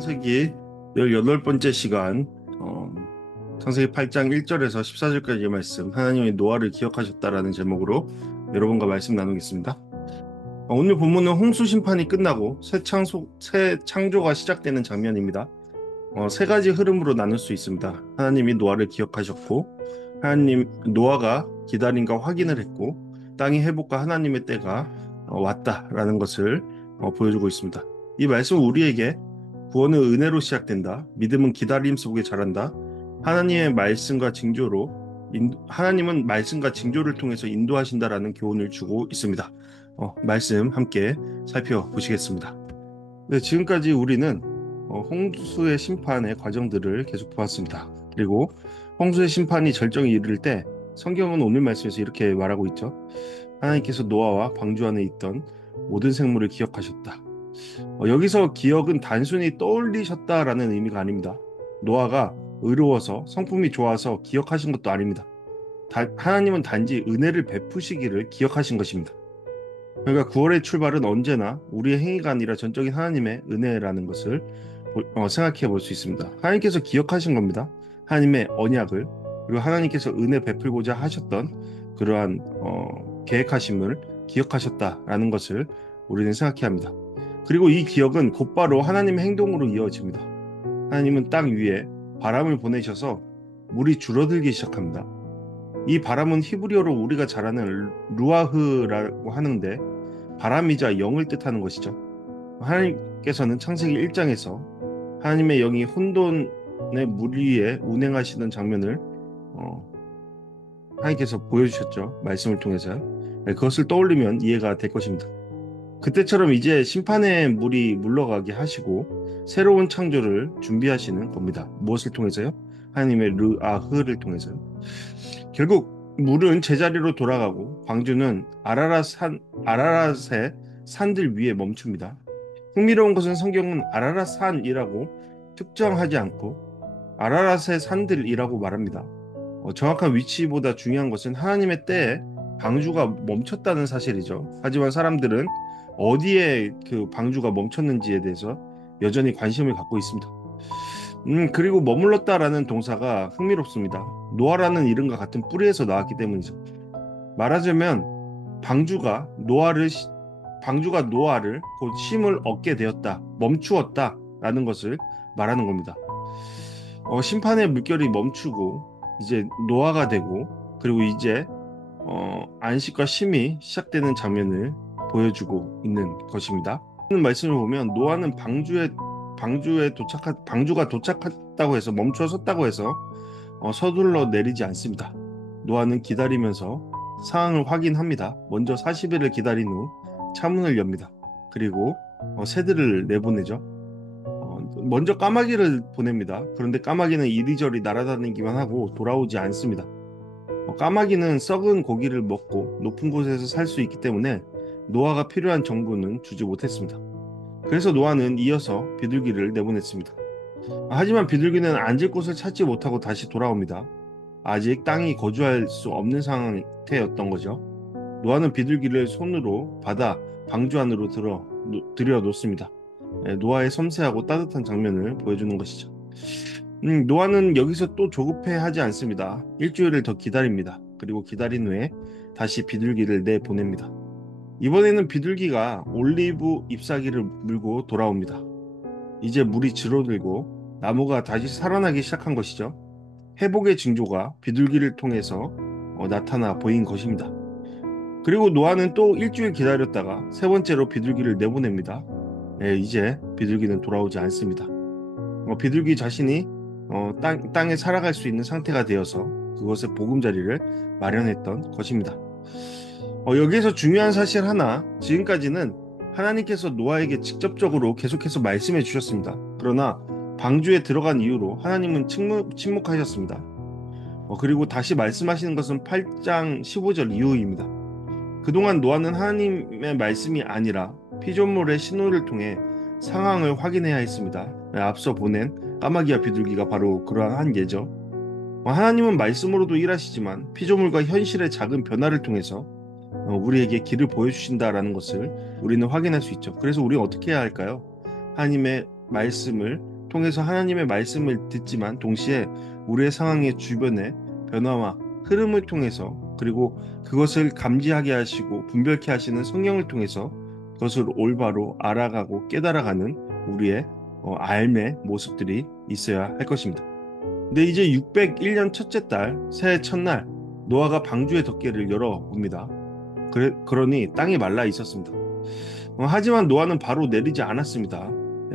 창세기 18번째 시간, 창세기 8장 1절에서 14절까지의 말씀, 하나님이 노아를 기억하셨다라는 제목으로 여러분과 말씀 나누겠습니다. 오늘 본문은 홍수 심판이 끝나고 새 창조가 시작되는 장면입니다. 세 가지 흐름으로 나눌 수 있습니다. 하나님이 노아를 기억하셨고, 노아가 기다림과 확인을 했고, 땅의 회복과 하나님의 때가 왔다라는 것을 보여주고 있습니다. 이 말씀은 우리에게 구원은 은혜로 시작된다. 믿음은 기다림 속에 자란다. 하나님은 말씀과 징조를 통해서 인도하신다라는 교훈을 주고 있습니다. 말씀 함께 살펴보시겠습니다. 네, 지금까지 우리는 홍수의 심판의 과정들을 계속 보았습니다. 그리고 홍수의 심판이 절정에 이를 때 성경은 오늘 말씀에서 이렇게 말하고 있죠. 하나님께서 노아와 방주 안에 있던 모든 생물을 기억하셨다. 여기서 기억은 단순히 떠올리셨다라는 의미가 아닙니다. 노아가 의로워서 성품이 좋아서 기억하신 것도 아닙니다. 하나님은 단지 은혜를 베푸시기를 기억하신 것입니다. 그러니까 구원의 출발은 언제나 우리의 행위가 아니라 전적인 하나님의 은혜라는 것을 생각해 볼 수 있습니다. 하나님께서 기억하신 겁니다. 하나님의 언약을, 그리고 하나님께서 은혜 베풀고자 하셨던 그러한 계획하심을 기억하셨다라는 것을 우리는 생각해야 합니다. 그리고 이 기억은 곧바로 하나님의 행동으로 이어집니다. 하나님은 땅 위에 바람을 보내셔서 물이 줄어들기 시작합니다. 이 바람은 히브리어로 우리가 잘 아는 루아흐라고 하는데 바람이자 영을 뜻하는 것이죠. 하나님께서는 창세기 1장에서 하나님의 영이 혼돈의 물 위에 운행하시는 장면을 하나님께서 보여주셨죠. 말씀을 통해서요. 그것을 떠올리면 이해가 될 것입니다. 그때처럼 이제 심판의 물이 물러가게 하시고 새로운 창조를 준비하시는 겁니다. 무엇을 통해서요? 하나님의 르아흐를 통해서요. 결국 물은 제자리로 돌아가고 방주는 아라랏의 산들 위에 멈춥니다. 흥미로운 것은 성경은 아라랏산이라고 특정하지 않고 아라랏의 산들이라고 말합니다. 정확한 위치보다 중요한 것은 하나님의 때에 방주가 멈췄다는 사실이죠. 하지만 사람들은 어디에 그 방주가 멈췄는지에 대해서 여전히 관심을 갖고 있습니다. 그리고 머물렀다라는 동사가 흥미롭습니다. 노아라는 이름과 같은 뿌리에서 나왔기 때문이죠. 말하자면 방주가 노아를 곧 쉼을 얻게 되었다, 멈추었다라는 것을 말하는 겁니다. 심판의 물결이 멈추고 이제 노아가 되고 그리고 이제 안식과 쉼이 시작되는 장면을 보여주고 있는 것입니다. 말씀을 보면 노아는 방주가 도착했다고 해서 멈춰 섰다고 해서 서둘러 내리지 않습니다. 노아는 기다리면서 상황을 확인합니다. 먼저 40일을 기다린 후 차문을 엽니다. 그리고 새들을 내보내죠. 먼저 까마귀를 보냅니다. 그런데 까마귀는 이리저리 날아다니기만 하고 돌아오지 않습니다. 까마귀는 썩은 고기를 먹고 높은 곳에서 살 수 있기 때문에 노아가 필요한 정보는 주지 못했습니다. 그래서 노아는 이어서 비둘기를 내보냈습니다. 하지만 비둘기는 앉을 곳을 찾지 못하고 다시 돌아옵니다. 아직 땅이 거주할 수 없는 상태였던 거죠. 노아는 비둘기를 손으로 받아 방주 안으로 들여놓습니다. 노아의 섬세하고 따뜻한 장면을 보여주는 것이죠. 노아는 여기서 또 조급해하지 않습니다. 일주일을 더 기다립니다. 그리고 기다린 후에 다시 비둘기를 내보냅니다. 이번에는 비둘기가 올리브 잎사귀를 물고 돌아옵니다. 이제 물이 줄어들고 나무가 다시 살아나기 시작한 것이죠. 회복의 징조가 비둘기를 통해서 나타나 보인 것입니다. 그리고 노아는 또 일주일 기다렸다가 세 번째로 비둘기를 내보냅니다. 이제 비둘기는 돌아오지 않습니다. 비둘기 자신이 땅에 살아갈 수 있는 상태가 되어서 그것의 보금자리를 마련했던 것입니다. 여기에서 중요한 사실 하나, 지금까지는 하나님께서 노아에게 직접적으로 계속해서 말씀해 주셨습니다. 그러나 방주에 들어간 이후로 하나님은 침묵하셨습니다. 그리고 다시 말씀하시는 것은 8장 15절 이후입니다. 그동안 노아는 하나님의 말씀이 아니라 피조물의 신호를 통해 상황을 확인해야 했습니다. 앞서 보낸 까마귀와 비둘기가 바로 그러한 한 예죠. 하나님은 말씀으로도 일하시지만 피조물과 현실의 작은 변화를 통해서 우리에게 길을 보여주신다라는 것을 우리는 확인할 수 있죠. 그래서 우리는 어떻게 해야 할까요? 하나님의 말씀을 통해서 하나님의 말씀을 듣지만 동시에 우리의 상황의 주변의 변화와 흐름을 통해서 그리고 그것을 감지하게 하시고 분별케 하시는 성령을 통해서 그것을 올바로 알아가고 깨달아가는 우리의 삶의 모습들이 있어야 할 것입니다. 근데 이제 601년 첫째 달 새해 첫날 노아가 방주의 덮개를 열어봅니다. 그러니 땅이 말라 있었습니다. 하지만 노아는 바로 내리지 않았습니다.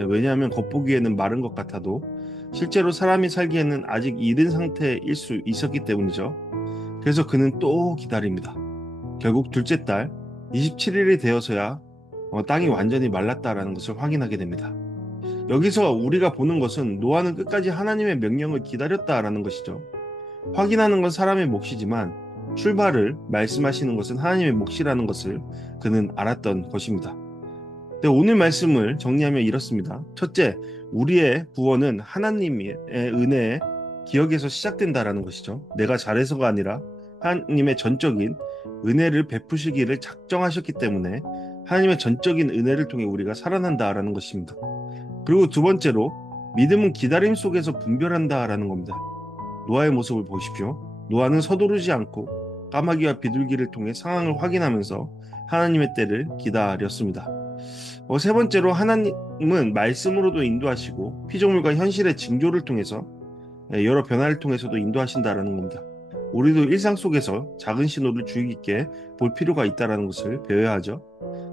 왜냐하면 겉보기에는 마른 것 같아도 실제로 사람이 살기에는 아직 이른 상태일 수 있었기 때문이죠. 그래서 그는 또 기다립니다. 결국 둘째 달 27일이 되어서야 땅이 완전히 말랐다라는 것을 확인하게 됩니다. 여기서 우리가 보는 것은 노아는 끝까지 하나님의 명령을 기다렸다라는 것이죠. 확인하는 건 사람의 몫이지만 출발을 말씀하시는 것은 하나님의 몫이라는 것을 그는 알았던 것입니다. 네, 오늘 말씀을 정리하면 이렇습니다. 첫째, 우리의 구원은 하나님의 은혜의 기억에서 시작된다라는 것이죠. 내가 잘해서가 아니라 하나님의 전적인 은혜를 베푸시기를 작정하셨기 때문에 하나님의 전적인 은혜를 통해 우리가 살아난다라는 것입니다. 그리고 두 번째로 믿음은 기다림 속에서 분별한다라는 겁니다. 노아의 모습을 보십시오. 노아는 서두르지 않고 까마귀와 비둘기를 통해 상황을 확인하면서 하나님의 때를 기다렸습니다. 세 번째로 하나님은 말씀으로도 인도하시고 피조물과 현실의 징조를 통해서 여러 변화를 통해서도 인도하신다라는 겁니다. 우리도 일상 속에서 작은 신호를 주의 깊게 볼 필요가 있다는 것을 배워야 하죠.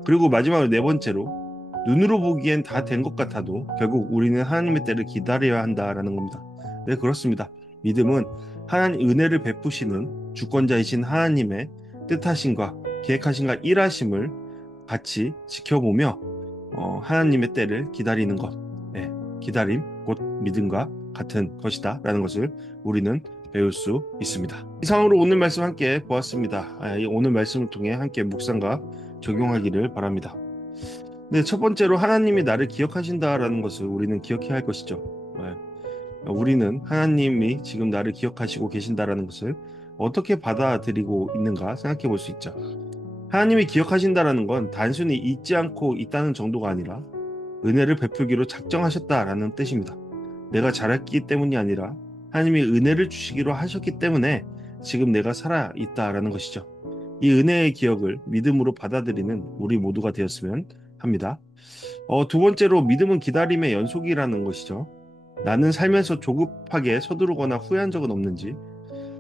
그리고 마지막으로 네 번째로 눈으로 보기엔 다 된 것 같아도 결국 우리는 하나님의 때를 기다려야 한다라는 겁니다. 네, 그렇습니다. 믿음은 하나님 은혜를 베푸시는 주권자이신 하나님의 뜻하심과 계획하심과 일하심을 같이 지켜보며 하나님의 때를 기다리는 것, 기다림 곧 믿음과 같은 것이다 라는 것을 우리는 배울 수 있습니다. 이상으로 오늘 말씀 함께 보았습니다. 오늘 말씀을 통해 함께 묵상과 적용하기를 바랍니다. 네, 첫 번째로 하나님이 나를 기억하신다라는 것을 우리는 기억해야 할 것이죠. 우리는 하나님이 지금 나를 기억하시고 계신다라는 것을 어떻게 받아들이고 있는가 생각해 볼 수 있죠. 하나님이 기억하신다라는 건 단순히 잊지 않고 있다는 정도가 아니라 은혜를 베풀기로 작정하셨다라는 뜻입니다. 내가 잘했기 때문이 아니라 하나님이 은혜를 주시기로 하셨기 때문에 지금 내가 살아 있다라는 것이죠. 이 은혜의 기억을 믿음으로 받아들이는 우리 모두가 되었으면 합니다. 두 번째로 믿음은 기다림의 연속이라는 것이죠. 나는 살면서 조급하게 서두르거나 후회한 적은 없는지,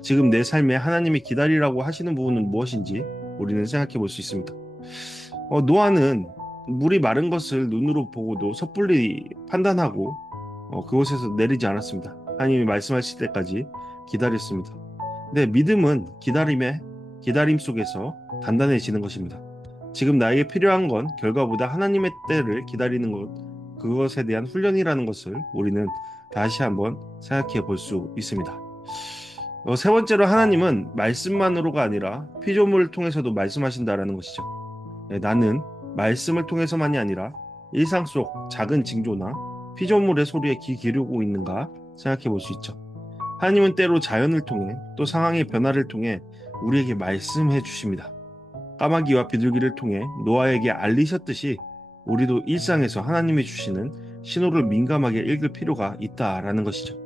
지금 내 삶에 하나님이 기다리라고 하시는 부분은 무엇인지 우리는 생각해 볼 수 있습니다. 노아는 물이 마른 것을 눈으로 보고도 섣불리 판단하고 그곳에서 내리지 않았습니다. 하나님이 말씀하실 때까지 기다렸습니다. 근데 믿음은 기다림 속에서 단단해지는 것입니다. 지금 나에게 필요한 건 결과보다 하나님의 때를 기다리는 것, 그것에 대한 훈련이라는 것을 우리는 다시 한번 생각해 볼 수 있습니다. 세 번째로 하나님은 말씀만으로가 아니라 피조물을 통해서도 말씀하신다라는 것이죠. 나는 말씀을 통해서만이 아니라 일상 속 작은 징조나 피조물의 소리에 귀 기울이고 있는가 생각해 볼 수 있죠. 하나님은 때로 자연을 통해 또 상황의 변화를 통해 우리에게 말씀해 주십니다. 까마귀와 비둘기를 통해 노아에게 알리셨듯이 우리도 일상에서 하나님이 주시는 신호를 민감하게 읽을 필요가 있다라는 것이죠.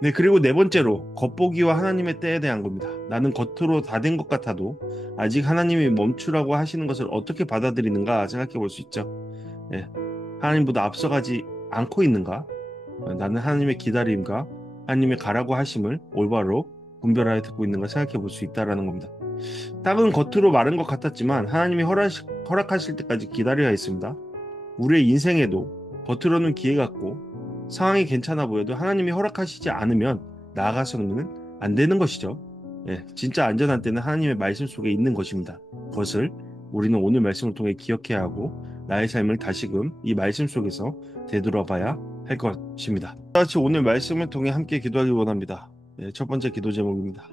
네, 그리고 네 번째로 겉보기와 하나님의 때에 대한 겁니다. 나는 겉으로 다 된 것 같아도 아직 하나님이 멈추라고 하시는 것을 어떻게 받아들이는가 생각해 볼 수 있죠. 네, 하나님보다 앞서가지 않고 있는가? 나는 하나님의 기다림과 하나님의 가라고 하심을 올바로 분별하여 듣고 있는가 생각해 볼 수 있다라는 겁니다. 땅은 겉으로 마른 것 같았지만 하나님이 허락하실 때까지 기다려야 했습니다. 우리의 인생에도 겉으로는 기회 같고 상황이 괜찮아 보여도 하나님이 허락하시지 않으면 나아가서는 안 되는 것이죠. 진짜 안전한 때는 하나님의 말씀 속에 있는 것입니다. 그것을 우리는 오늘 말씀을 통해 기억해야 하고 나의 삶을 다시금 이 말씀 속에서 되돌아봐야 할 것입니다. 같이 오늘 말씀을 통해 함께 기도하기 원합니다. 첫 번째 기도 제목입니다.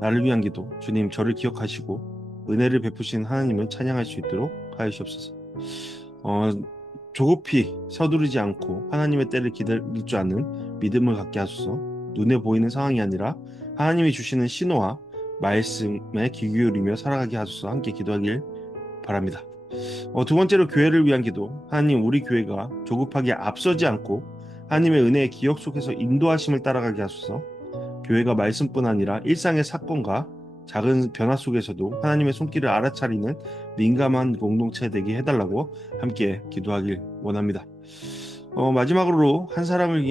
나를 위한 기도. 주님, 저를 기억하시고 은혜를 베푸신 하나님을 찬양할 수 있도록 하시옵소서. 조급히 서두르지 않고 하나님의 때를 기다릴 줄 아는 믿음을 갖게 하소서. 눈에 보이는 상황이 아니라 하나님이 주시는 신호와 말씀에 귀 기울이며 살아가게 하소서. 함께 기도하길 바랍니다. 두 번째로 교회를 위한 기도. 하나님, 우리 교회가 조급하게 앞서지 않고 하나님의 은혜의 기억 속에서 인도하심을 따라가게 하소서. 교회가 말씀뿐 아니라 일상의 사건과 작은 변화 속에서도 하나님의 손길을 알아차리는 민감한 공동체 되게 해달라고 함께 기도하길 원합니다. 마지막으로 한 사람을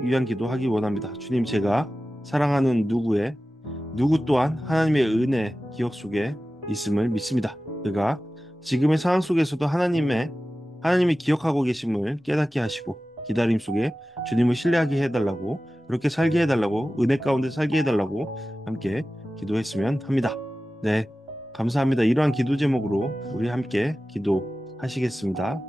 위한 기도하기 원합니다. 주님, 제가 사랑하는 누구 또한 하나님의 은혜 기억 속에 있음을 믿습니다. 그가 지금의 상황 속에서도 하나님이 기억하고 계심을 깨닫게 하시고 기다림 속에 주님을 신뢰하게 해달라고, 그렇게 살게 해달라고, 은혜 가운데 살게 해달라고 함께 기도했으면 합니다. 네, 감사합니다. 이러한 기도 제목으로 우리 함께 기도하시겠습니다.